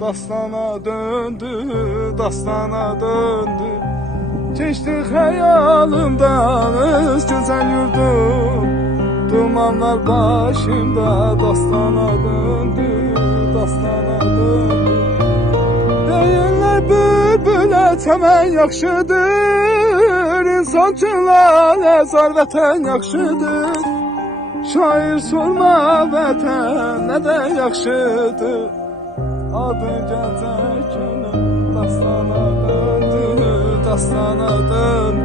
dastana döndü, dastana döndü. Keçdi xəyalımdan öz gözəl yurdum, dumanlar başımda, dastana döndü, dastana döndü. Deyirlər bülbülə çəmən yaxşıdır, insan üçün laləzar vətən yaxşıdır. Şair sorma vətən nədən yaxşıdır, adı gecə günü dastana döndü, dastana döndü.